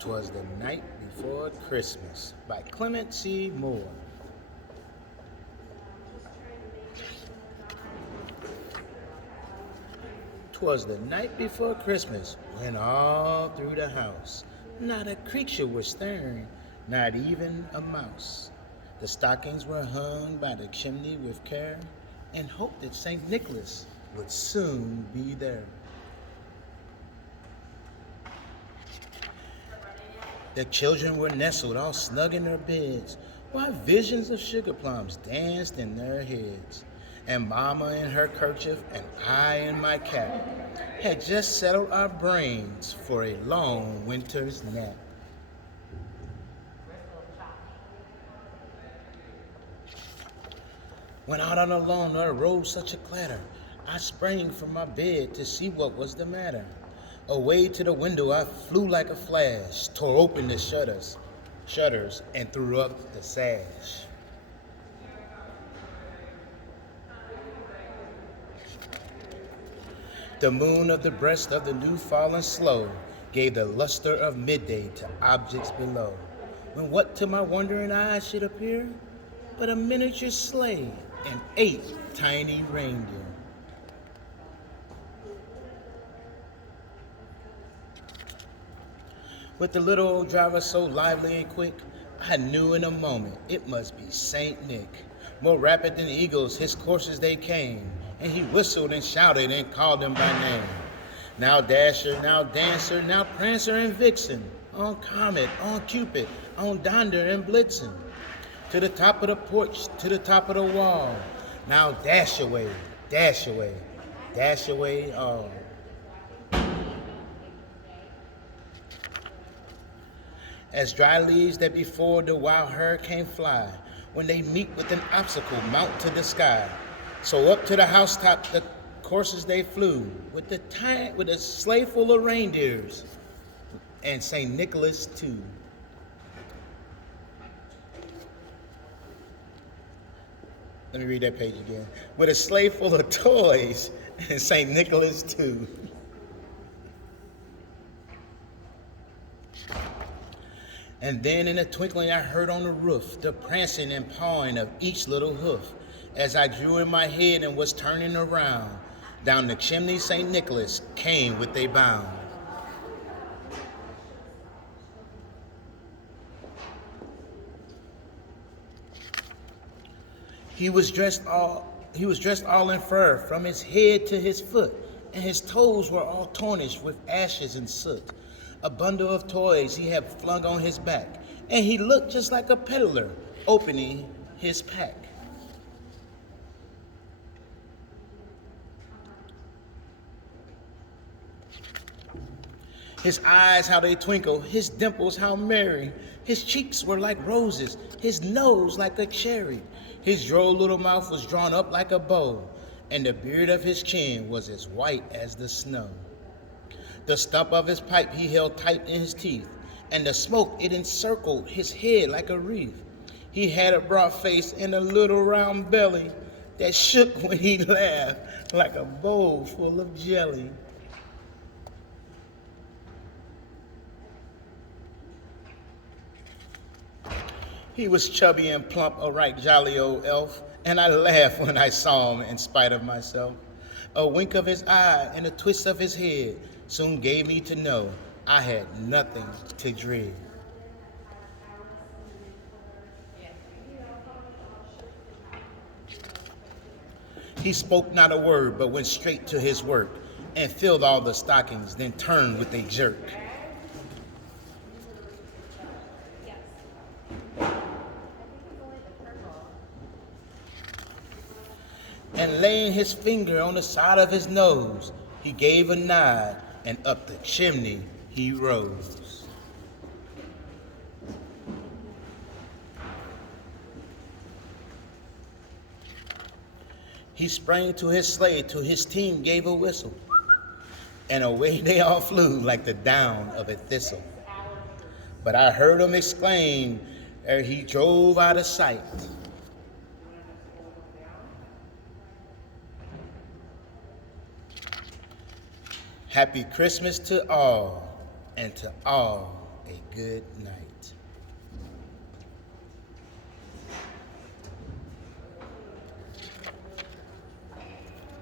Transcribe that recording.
'Twas the Night Before Christmas by Clement C. Moore. 'Twas the night before Christmas when all through the house not a creature was stirring, not even a mouse. The stockings were hung by the chimney with care and hoped that St. Nicholas would soon be there. The children were nestled all snug in their beds, while visions of sugar plums danced in their heads. And Mama in her kerchief and I in my cap had just settled our brains for a long winter's nap. When out on the lawn there arose such a clatter, I sprang from my bed to see what was the matter. Away to the window I flew like a flash, tore open the shutters, and threw up the sash. The moon of the breast of the new fallen snow gave the luster of midday to objects below, when what to my wondering eyes should appear but a miniature sleigh and 8 tiny reindeer. With the little old driver so lively and quick, I knew in a moment it must be Saint Nick. More rapid than eagles, his coursers they came, and he whistled and shouted and called them by name. Now Dasher, now Dancer, now Prancer and Vixen, on Comet, on Cupid, on Donder and Blitzen. To the top of the porch, to the top of the wall, now dash away, dash away, dash away all. As dry leaves that before the wild hurricane fly, when they meet with an obstacle mount to the sky. So up to the housetop the coursers they flew, with a sleigh full of reindeers, and St. Nicholas too. Let me read that page again. With a sleigh full of toys, and St. Nicholas too. And then in a twinkling I heard on the roof the prancing and pawing of each little hoof. As I drew in my head and was turning around, down the chimney St. Nicholas came with a bound. He was dressed all in fur from his head to his foot, and his toes were all tarnished with ashes and soot. A bundle of toys he had flung on his back, and he looked just like a peddler opening his pack. His eyes, how they twinkle, his dimples, how merry. His cheeks were like roses, his nose like a cherry. His droll little mouth was drawn up like a bow, and the beard of his chin was as white as the snow. The stump of his pipe he held tight in his teeth, and the smoke it encircled his head like a wreath. He had a broad face and a little round belly that shook when he laughed like a bowl full of jelly. He was chubby and plump, a right jolly old elf, and I laughed when I saw him in spite of myself. A wink of his eye and a twist of his head soon gave me to know I had nothing to dread. He spoke not a word, but went straight to his work and filled all the stockings, then turned with a jerk. And laying his finger on the side of his nose, he gave a nod, and up the chimney he rose. He sprang to his sleigh till his team gave a whistle, and away they all flew like the down of a thistle. But I heard him exclaim ere he drove out of sight, "Happy Christmas to all, and to all a good night.